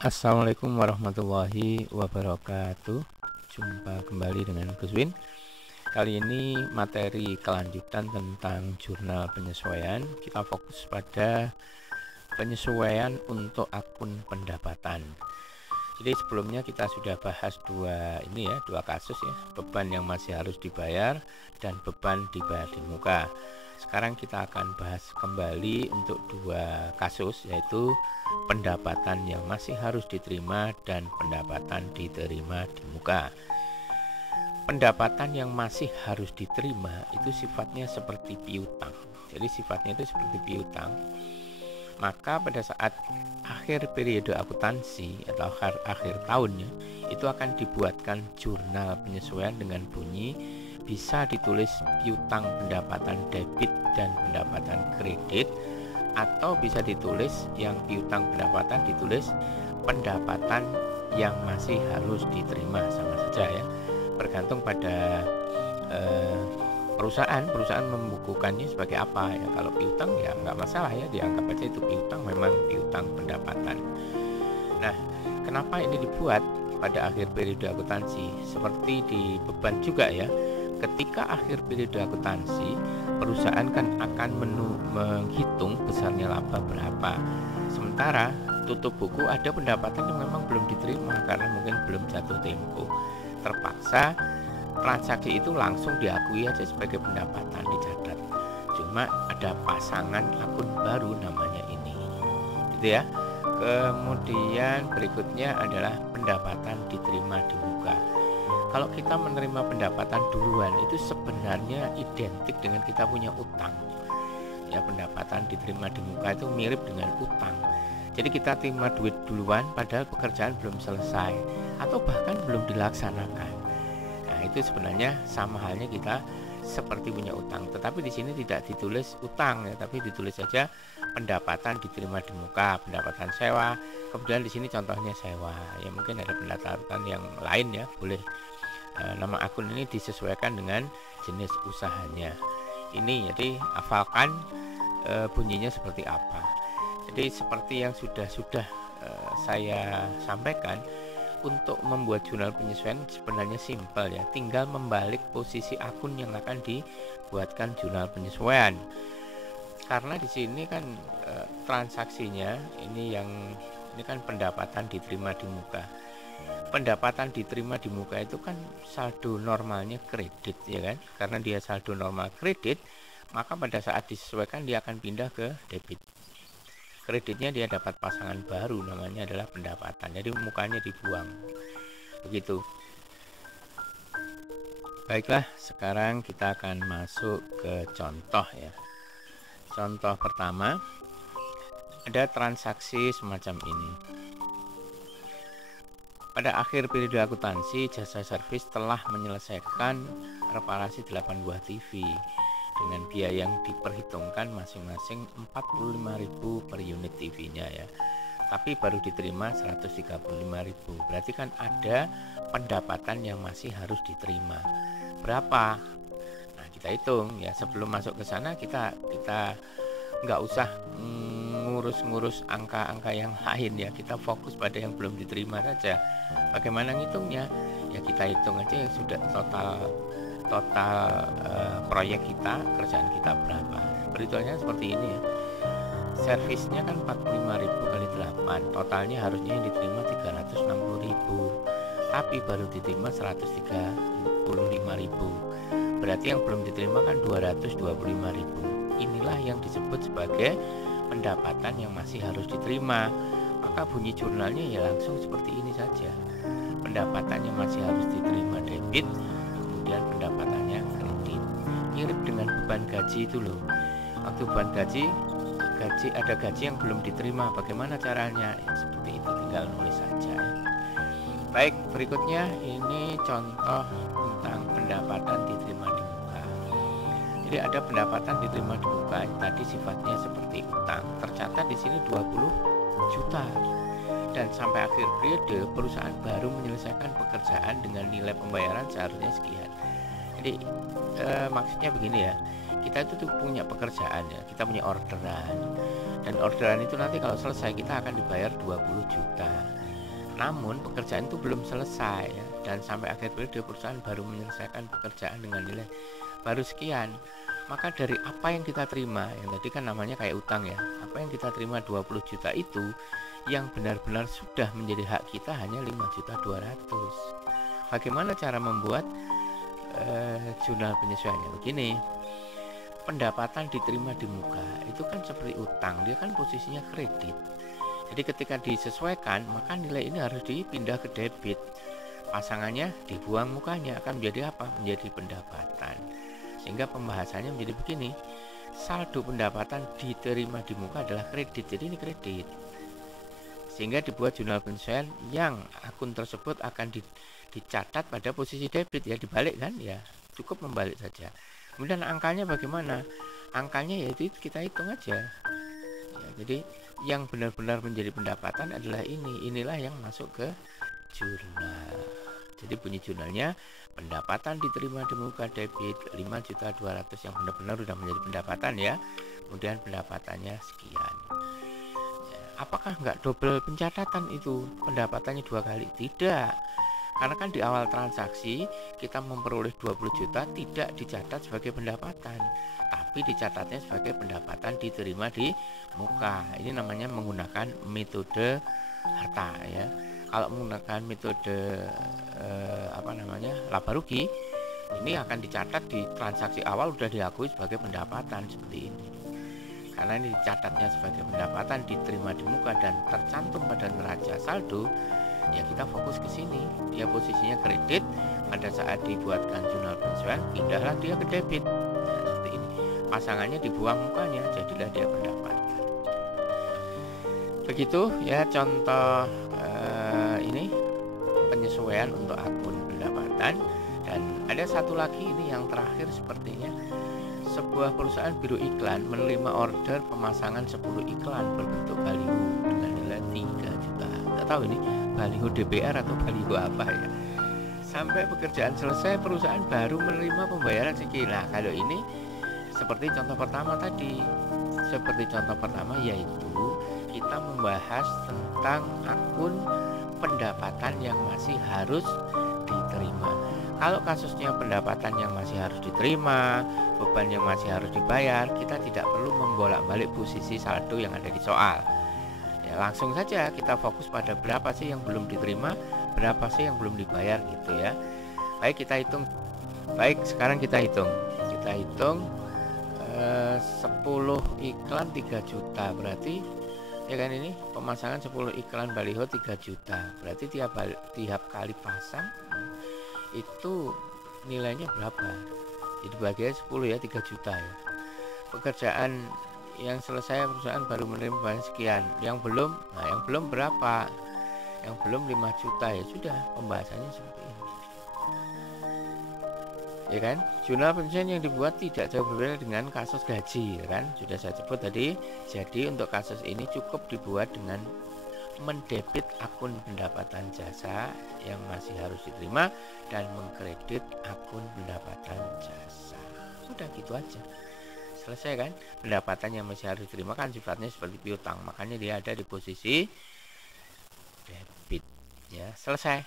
Assalamualaikum warahmatullahi wabarakatuh. Jumpa kembali dengan Gus Win. Kali ini materi kelanjutan tentang jurnal penyesuaian. Kita fokus pada penyesuaian untuk akun pendapatan. Jadi sebelumnya kita sudah bahas dua kasus ya, beban yang masih harus dibayar dan beban dibayar di muka. Sekarang kita akan bahas kembali untuk dua kasus, yaitu pendapatan yang masih harus diterima dan pendapatan diterima di muka. Pendapatan yang masih harus diterima itu sifatnya seperti piutang. Jadi sifatnya itu seperti piutang. Maka pada saat akhir periode akuntansi atau akhir tahunnya, itu akan dibuatkan jurnal penyesuaian dengan bunyi bisa ditulis piutang pendapatan debit dan pendapatan kredit, atau bisa ditulis yang piutang pendapatan ditulis pendapatan yang masih harus diterima, sama saja ya, bergantung pada perusahaan membukukannya sebagai apa ya. Kalau piutang ya nggak masalah ya, dianggap aja itu piutang, memang piutang pendapatan. Nah, kenapa ini dibuat pada akhir periode akuntansi? Seperti di beban juga ya, ketika akhir periode akuntansi, perusahaan kan akan menghitung besarnya laba berapa. Sementara tutup buku ada pendapatan yang memang belum diterima karena mungkin belum jatuh tempo. Terpaksa transaksi itu langsung diakui aja sebagai pendapatan, dicatat. Cuma ada pasangan akun baru namanya ini. Gitu ya. Kemudian berikutnya adalah pendapatan diterima di muka. Kalau kita menerima pendapatan duluan, itu sebenarnya identik dengan kita punya utang. Ya, pendapatan diterima di muka itu mirip dengan utang. Jadi kita terima duit duluan padahal pekerjaan belum selesai atau bahkan belum dilaksanakan. Nah, itu sebenarnya sama halnya kita seperti punya utang. Tetapi di sini tidak ditulis utang ya, tapi ditulis saja pendapatan diterima di muka, pendapatan sewa. Kemudian di sini contohnya sewa. Ya mungkin ada pendapatan yang lain ya, boleh. Nama akun ini disesuaikan dengan jenis usahanya. Ini jadi hafalkan bunyinya seperti apa. Jadi seperti yang sudah saya sampaikan, untuk membuat jurnal penyesuaian sebenarnya simpel ya, tinggal membalik posisi akun yang akan dibuatkan jurnal penyesuaian. Karena di sini kan transaksinya ini kan pendapatan diterima di muka. Pendapatan diterima di muka itu kan saldo normalnya kredit ya kan, karena dia saldo normal kredit, maka pada saat disesuaikan dia akan pindah ke debit. Kreditnya dia dapat pasangan baru, namanya adalah pendapatan, jadi mukanya dibuang begitu. Baiklah, sekarang kita akan masuk ke contoh ya. Contoh pertama, ada transaksi semacam ini. Pada akhir periode akuntansi, jasa servis telah menyelesaikan reparasi 8 buah TV dengan biaya yang diperhitungkan masing-masing 45.000 per unit TV-nya ya. Tapi baru diterima 135.000. Berarti kan ada pendapatan yang masih harus diterima. Berapa? Nah, kita hitung ya. Sebelum masuk ke sana kita nggak usah ngurus angka-angka yang lain ya, kita fokus pada yang belum diterima saja. Bagaimana ngitungnya? Ya kita hitung aja yang sudah total proyek kita, kerjaan kita berapa. Perhitungannya seperti ini ya. Servisnya kan 45.000 kali 8, totalnya harusnya yang diterima 360.000, tapi baru diterima 135.000. Berarti yang belum diterima kan 225.000. Inilah yang disebut sebagai pendapatan yang masih harus diterima. Maka bunyi jurnalnya ya langsung seperti ini saja. Pendapatan yang masih harus diterima debit, kemudian pendapatannya kredit. Mirip dengan beban gaji itu loh. Waktu beban gaji ada gaji yang belum diterima, bagaimana caranya? Ya, seperti itu, tinggal nulis saja ya. Baik, berikutnya ini contoh tentang pendapatan diterima di muka. Jadi ada pendapatan diterima di muka, tadi sifatnya seperti utang. Tercatat di sini 20 juta. Dan sampai akhir periode perusahaan baru menyelesaikan pekerjaan dengan nilai pembayaran seharusnya sekian. Jadi maksudnya begini ya, kita itu punya pekerjaan ya, kita punya orderan, dan orderan itu nanti kalau selesai kita akan dibayar 20 juta. Namun pekerjaan itu belum selesai ya, dan sampai akhir periode perusahaan baru menyelesaikan pekerjaan dengan nilai baru sekian. Maka dari apa yang kita terima, yang tadi kan namanya kayak utang ya, apa yang kita terima 20 juta itu yang benar-benar sudah menjadi hak kita hanya 5.200.000. Bagaimana cara membuat jurnal penyesuaiannya? Begini, pendapatan diterima di muka itu kan seperti utang, dia kan posisinya kredit. Jadi ketika disesuaikan, maka nilai ini harus dipindah ke debit. Pasangannya dibuang mukanya, akan menjadi apa? Menjadi pendapatan. Sehingga pembahasannya menjadi begini, saldo pendapatan diterima di muka adalah kredit. Jadi ini kredit. Sehingga dibuat jurnal penyesuaian yang akun tersebut akan dicatat pada posisi debit ya, dibalik kan ya, cukup membalik saja. Kemudian angkanya bagaimana? Angkanya yaitu kita hitung aja ya, jadi yang benar-benar menjadi pendapatan adalah inilah yang masuk ke jurnal. Jadi bunyi jurnalnya, pendapatan diterima di muka debit 5.200.000 yang benar-benar sudah menjadi pendapatan ya. Kemudian pendapatannya sekian. Apakah nggak double pencatatan itu, pendapatannya 2 kali? Tidak, karena kan di awal transaksi kita memperoleh 20 juta tidak dicatat sebagai pendapatan, tapi dicatatnya sebagai pendapatan diterima di muka. Ini namanya menggunakan metode harta ya. Kalau menggunakan metode laba rugi, ini akan dicatat di transaksi awal sudah diakui sebagai pendapatan seperti ini. Karena ini dicatatnya sebagai pendapatan diterima di muka dan tercantum pada neraca saldo, ya kita fokus ke sini. Dia posisinya kredit, pada saat dibuatkan jurnal penyesuaian pindahlah dia ke debit. Nah, seperti ini. Pasangannya dibuang mukanya, jadilah dia pendapatan. Begitu ya contoh ini penyesuaian untuk akun pendapatan. Dan ada satu lagi ini yang terakhir sepertinya. Sebuah perusahaan biro iklan menerima order pemasangan 10 iklan berbentuk baliho dengan nilai 3 juta. Nggak tahu ini baliho DPR atau baliho apa ya. Sampai pekerjaan selesai perusahaan baru menerima pembayaran sekian. Nah, kalau ini seperti contoh pertama tadi. Seperti contoh pertama yaitu kita membahas tentang akun pendapatan yang masih harus diterima. Kalau kasusnya pendapatan yang masih harus diterima, beban yang masih harus dibayar, kita tidak perlu membolak-balik posisi saldo yang ada di soal. Ya, langsung saja kita fokus pada berapa sih yang belum diterima, berapa sih yang belum dibayar gitu ya. Baik, kita hitung. Baik, sekarang kita hitung. Kita hitung 10 iklan 3 juta. Berarti ya kan ini pemasangan 10 iklan baliho 3 juta. Berarti tiap kali pasang itu nilainya berapa? Jadi bagian 10 ya, 3 juta ya. Pekerjaan yang selesai perusahaan baru menerima bahan sekian. Yang belum, nah yang belum berapa? Yang belum 5 juta ya sudah, pembahasannya seperti ini. Ya kan? Jurnal penyesuaian yang dibuat tidak jauh berbeda dengan kasus gaji, ya kan? Sudah saya sebut tadi. Jadi untuk kasus ini cukup dibuat dengan mendebit akun pendapatan jasa yang masih harus diterima dan mengkredit akun pendapatan jasa. Sudah gitu aja, selesai kan? Pendapatan yang masih harus diterima kan sifatnya seperti piutang, makanya dia ada di posisi debit ya, selesai.